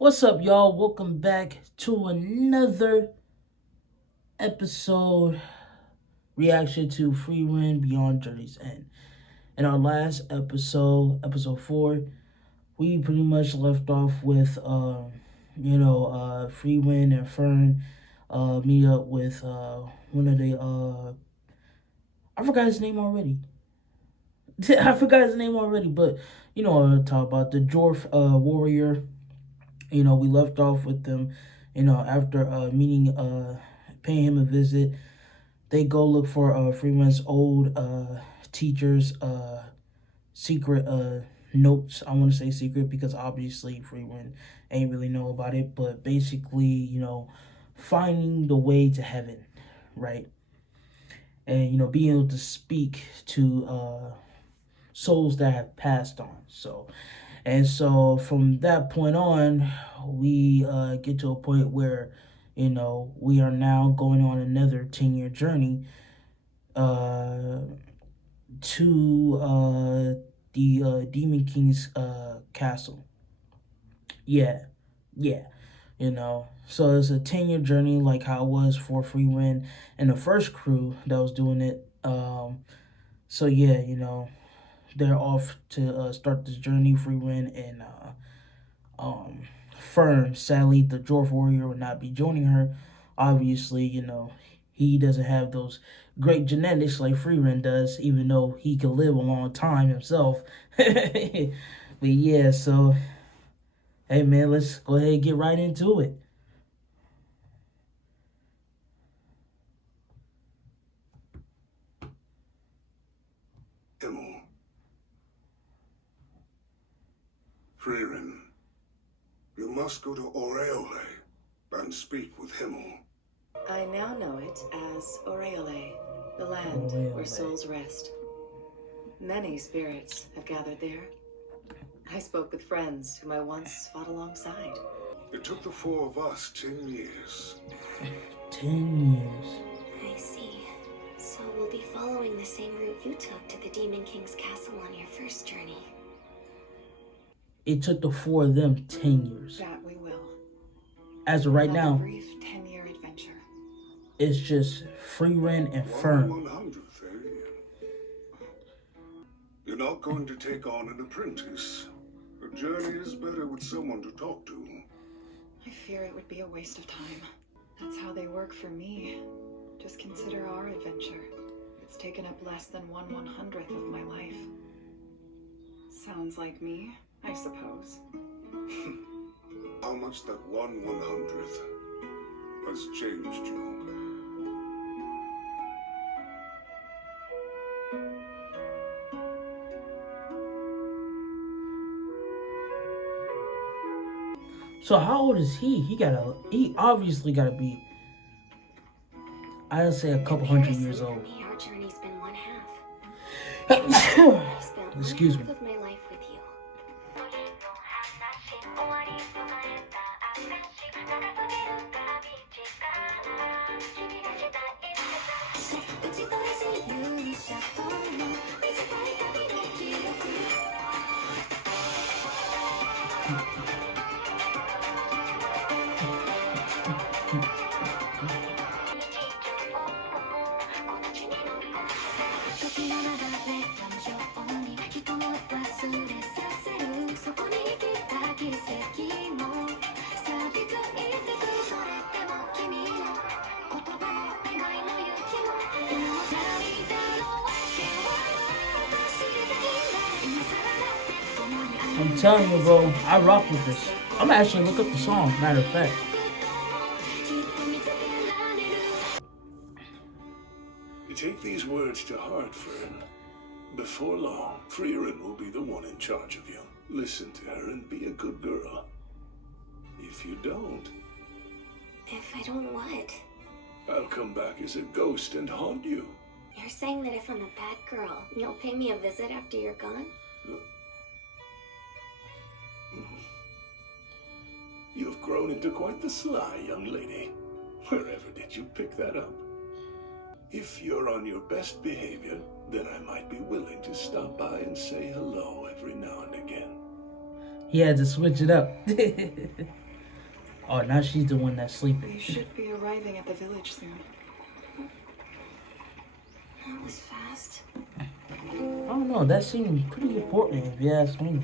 What's up, y'all? Welcome back to another episode reaction to Frieren Beyond Journey's End. In our last episode 4, we pretty much left off with, Frieren and Fern meet up with one of the, I forgot his name already. I forgot his name already, but, talk about the dwarf warrior. We left off with them, after meeting, paying him a visit. They go look for Freeman's old teacher's secret notes. I want to say secret because obviously Freeman ain't really know about it, but basically, finding the way to heaven, right? And, being able to speak to souls that have passed on. So from that point on, we get to a point where, we are now going on another 10-year journey uh, to the Demon King's castle. Yeah, yeah, So it's a 10-year journey like how it was for Freewind and the first crew that was doing it. So yeah, they're off to start this journey. Freewind and um, Fern. Sadly, the dwarf warrior will not be joining her. Obviously, he doesn't have those great genetics like Frieren does, even though he can live a long time himself. But yeah, so hey man, let's go ahead and get right into it. Himmel. Frieren, you must go to Aureole and speak with Himmel. I now know it as Aureole, the land where souls rest. Many spirits have gathered there. I spoke with friends whom I once fought alongside. It took the four of us 10 years. 10 years. I see. So we'll be following the same route you took to the Demon King's castle on your first journey. It took the four of them 10 years. That we will. As of right now, A brief 10-year adventure. it's just Frieren and Fern. 1/100th, eh? You're not going to take on an apprentice. A journey is better with someone to talk to. I fear it would be a waste of time. That's how they work for me. Just consider our adventure. It's taken up less than 1/100th of my life. Sounds like me, I suppose. How much that 1/100th has changed you. So how old is he? He obviously gotta be, I'd say, a couple hundred years old. For me, our journey's been one half. I've spent Excuse one me. half of my life with you. I'm telling you, bro, I rock with this. I'm gonna actually look up the song, matter of fact. You take these words to heart, Fern. Before long, Frieren will be the one in charge of you. Listen to her and be a good girl. If you don't, If I don't what? I'll come back as a ghost and haunt you. You're saying that if I'm a bad girl, you'll pay me a visit after you're gone? You've grown into quite the sly young lady. Wherever did you pick that up? If you're on your best behavior, then I might be willing to stop by and say hello every now and again. He had to switch it up. Oh, now she's the one that's They sleeping. should be arriving at the village soon. That was fast. I don't know. That seemed pretty important, if you ask me.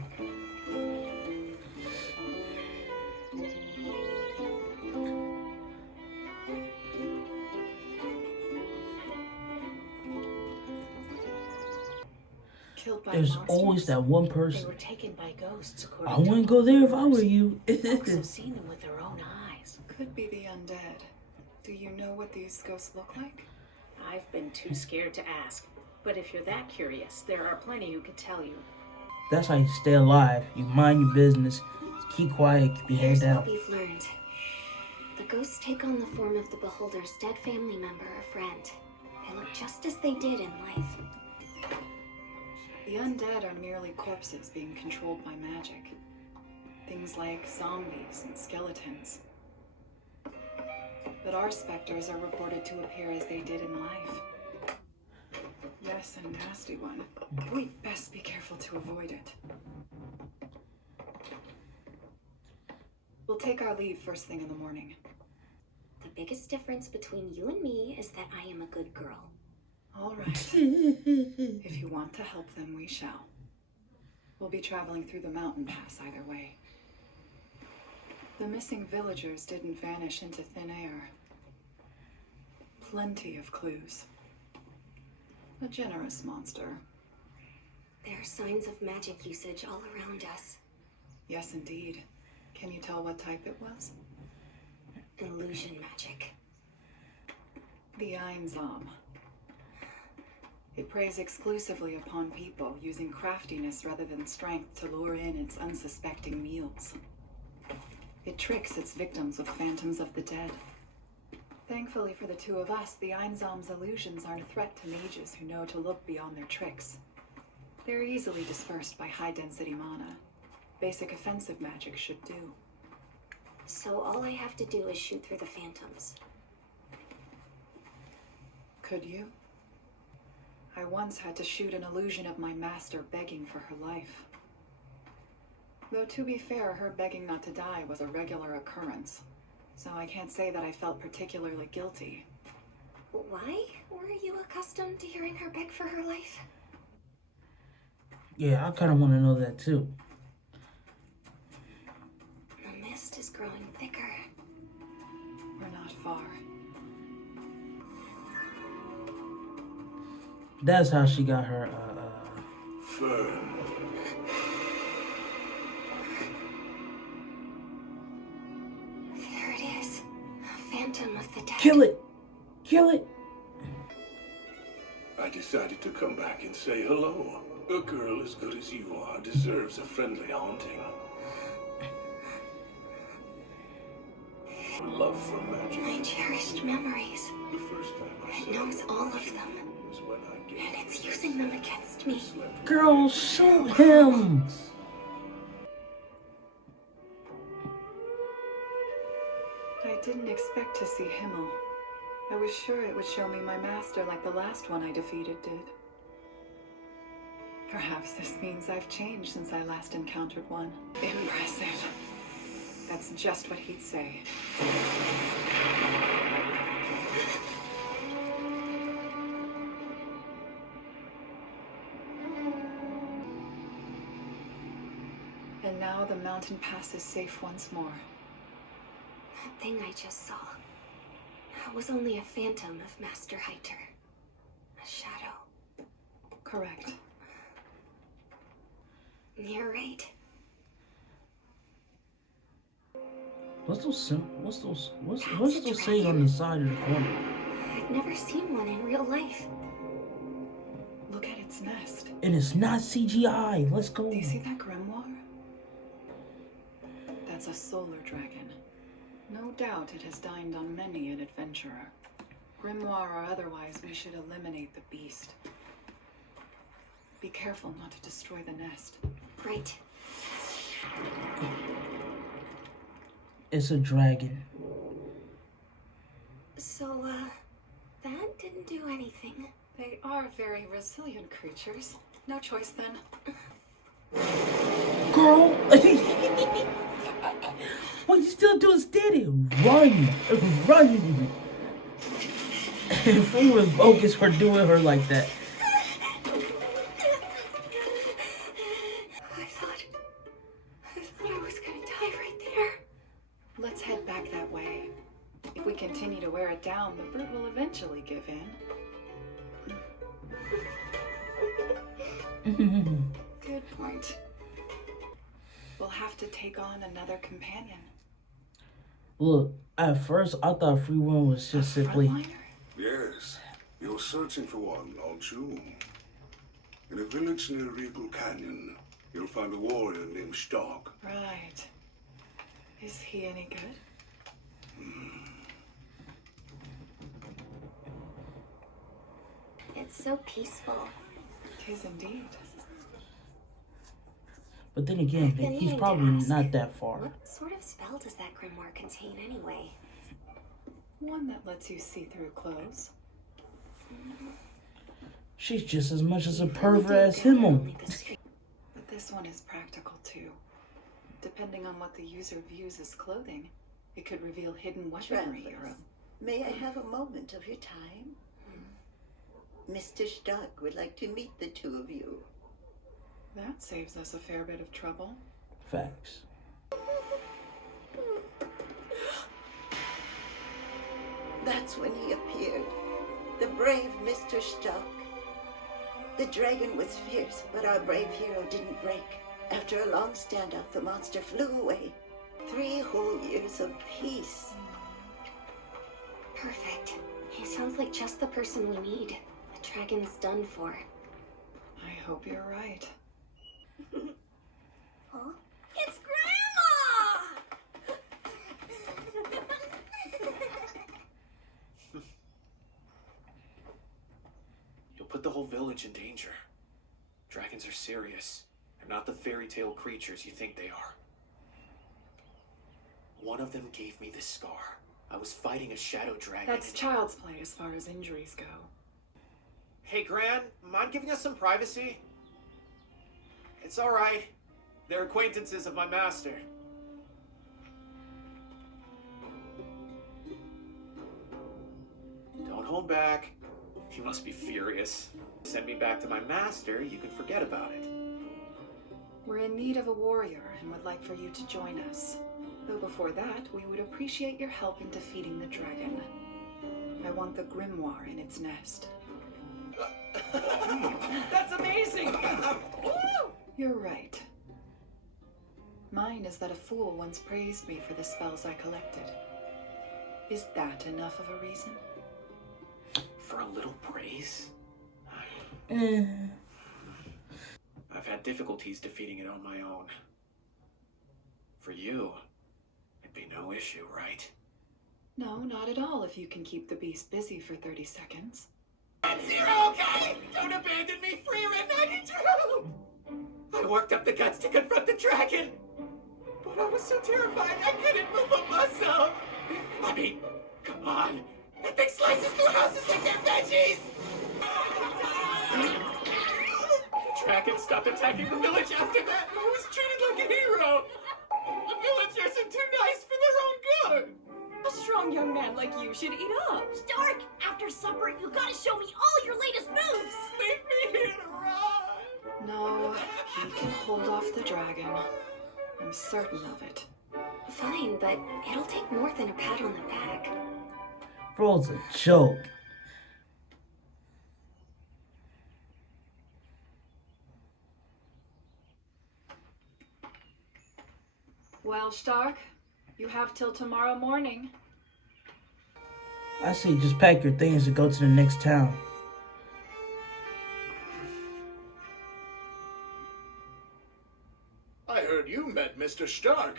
Killed by There's monsters. always that one They person. were taken by ghosts, I according to wouldn't go there if I were rumors. you. Folks have seen them with their own eyes. Could be the undead. Do you know what these ghosts look like? I've been too scared to ask. But if you're that curious, there are plenty who could tell you. That's how you stay alive. You mind your business. Keep quiet. Keep your head Here's what down. we've learned. The ghosts take on the form of the beholder's dead family member or friend. They look just as they did in life. The undead are merely corpses being controlled by magic. Things like zombies and skeletons. But our specters are reported to appear as they did in life. Yes, a nasty one. We'd best be careful to avoid it. We'll take our leave first thing in the morning. The biggest difference between you and me is that I am a good girl. All right. If you want to help them, we shall. We'll be traveling through the mountain pass either way. The missing villagers didn't vanish into thin air. Plenty of clues. A generous monster. There are signs of magic usage all around us. Yes, indeed. Can you tell what type it was? Illusion magic. The Einzam. It preys exclusively upon people, using craftiness rather than strength to lure in its unsuspecting meals. It tricks its victims with phantoms of the dead. Thankfully for the two of us, the Einzam's illusions aren't a threat to mages who know to look beyond their tricks. They're easily dispersed by high-density mana. Basic offensive magic should do. So all I have to do is shoot through the phantoms. Could you? I once had to shoot an illusion of my master begging for her life. Though to be fair, her begging not to die was a regular occurrence. So I can't say that I felt particularly guilty. Why were you accustomed to hearing her beg for her life? Yeah, I kind of want to know that too. The mist is growing thicker. We're not far. That's how she got her, Fern. There it is. A phantom of the dead. Kill it! Kill it! I decided to come back and say hello. A girl as good as you are deserves a friendly haunting. Love for magic. My cherished memories. The first time I It saw knows you all of them. was when I gave And it's using them against me. slept with Girl, shoot him! I didn't expect to see Himmel. I was sure it would show me my master like the last one I defeated did. Perhaps this means I've changed since I last encountered one. Impressive. That's just what he'd say. And now the mountain pass is safe once more. That thing I just saw. That was only a phantom of Master Heiter. A shadow. Correct. You're right. What's those That's a those saying on the side of the corner? I've never seen one in real life. Look at its nest. And it's not CGI. Let's go. Do you see that grimoire? That's a solar dragon. No doubt it has dined on many an adventurer. Grimoire or otherwise, we should eliminate the beast. Be careful not to destroy the nest. Right. It's a dragon. So, that didn't do anything. They are very resilient creatures. No choice then. Girl! What you still doing standing? Run! Run! And Frieren focus her doing her like that. I thought I was gonna die right there. Let's head back that way. If we continue to wear it down, the brute will eventually give in. Good point. We'll have to take on another companion. Look, at first I thought Frieren was just simply. Frontliner? Yes, you're searching for one, aren't you? In a village near Regal Canyon, you'll find a warrior named Stark. Right. Is he any good? It's so peaceful. Tis indeed. But then again, I've been he's meaning to probably ask, not that far. What sort of spell does that grimoire contain anyway? One that lets you see through clothes. She's just as much as a Really pervert do as go him. only the street. But this one is practical too. Depending on what the user views as clothing, it could reveal hidden weaponry or Travelers, may I have a moment of your time? Mr. Stark would like to meet the two of you. that saves us a fair bit of trouble. Facts. That's when he appeared. The brave Mr. Stark. The dragon was fierce, but our brave hero didn't break. After a long standoff, the monster flew away. 3 whole years of peace. Perfect. He sounds like just the person we need. The dragon's done for. I hope you're right. Huh? It's Grandma! You'll put the whole village in danger. Dragons are serious. They're not the fairy tale creatures you think they are. One of them gave me this scar. I was fighting a shadow dragon. That's and- child's play as far as injuries go. Hey, Gran, mind giving us some privacy? It's all right. They're acquaintances of my master. Don't hold back. He must be furious. Send me back to my master, you can forget about it. We're in need of a warrior and would like for you to join us. Though before that, we would appreciate your help in defeating the dragon. I want the grimoire in its nest. That's amazing! You're right. Mine is that a fool once praised me for the spells I collected. Is that enough of a reason? For a little praise? Eh. I've had difficulties defeating it on my own. For you, it'd be no issue, right? No, not at all if you can keep the beast busy for 30 seconds. Zero, okay? Don't abandon me, Frieren, I need you! I worked up the guts to confront the dragon, but I was so terrified I couldn't move a muscle. I mean, come on. That thing slices through houses like they're veggies! The dragon stopped attacking the village after that. I was treated like a hero. The villagers are too nice for their own good. A strong young man like you should eat up. Stark, after supper, you gotta show me all your latest moves! Leave me here to rot. No, we can hold off the dragon. I'm certain of it. Fine, but it'll take more than a pat on the back. Bro, it's a joke. Well, Stark, you have till tomorrow morning. I say just pack your things and go to the next town. I heard you met Mr. Stark.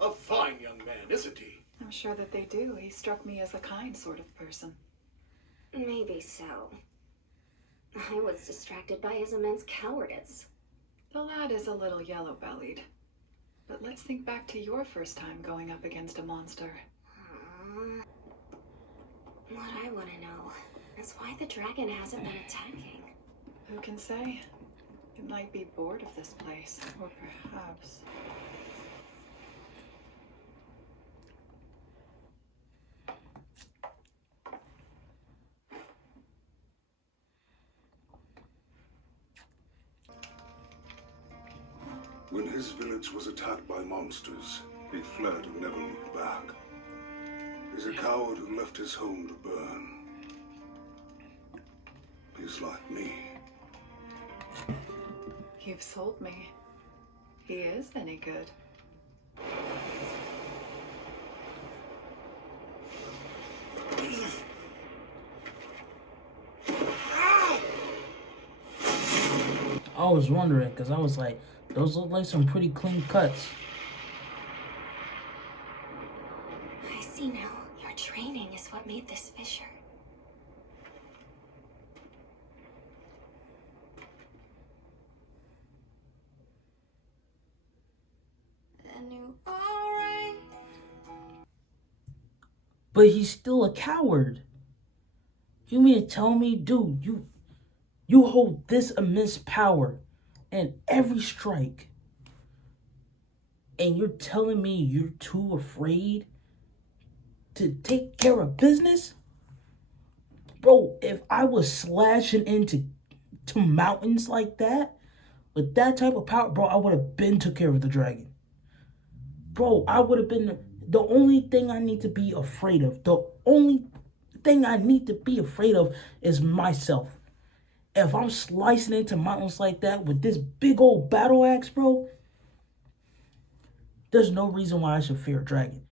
A fine young man, isn't he? I'm sure that they do. He struck me as a kind sort of person. Maybe so. I was distracted by his immense cowardice. The lad is a little yellow-bellied. But let's think back to your first time going up against a monster. What I want to know is why the dragon hasn't been attacking. Who can say? It might be bored of this place, or perhaps... When his village was attacked by monsters, he fled and never looked back. He's a coward who left his home to burn. He's like me. You've sold me. He is any good. I was wondering, because I was like, those look like some pretty clean cuts. I see now. Your training is what made this fissure. And you alright? But he's still a coward. You mean to tell me, dude, you hold this immense power and every strike, and you're telling me you're too afraid to take care of business? Bro, if I was slashing into mountains like that, with that type of power, bro, I would have been took care of the dragon. Bro, I would have been the only thing I need to be afraid of. The only thing I need to be afraid of is myself. If I'm slicing into mountains like that with this big old battle axe, bro, there's no reason why I should fear a dragon.